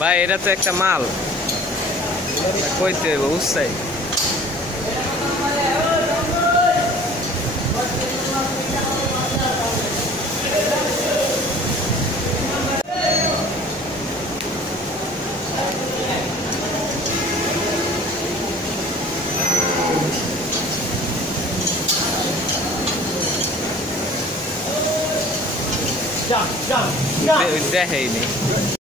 ভাই এটা তো একটা মাল কইতে বুঝছাই দেখাইনি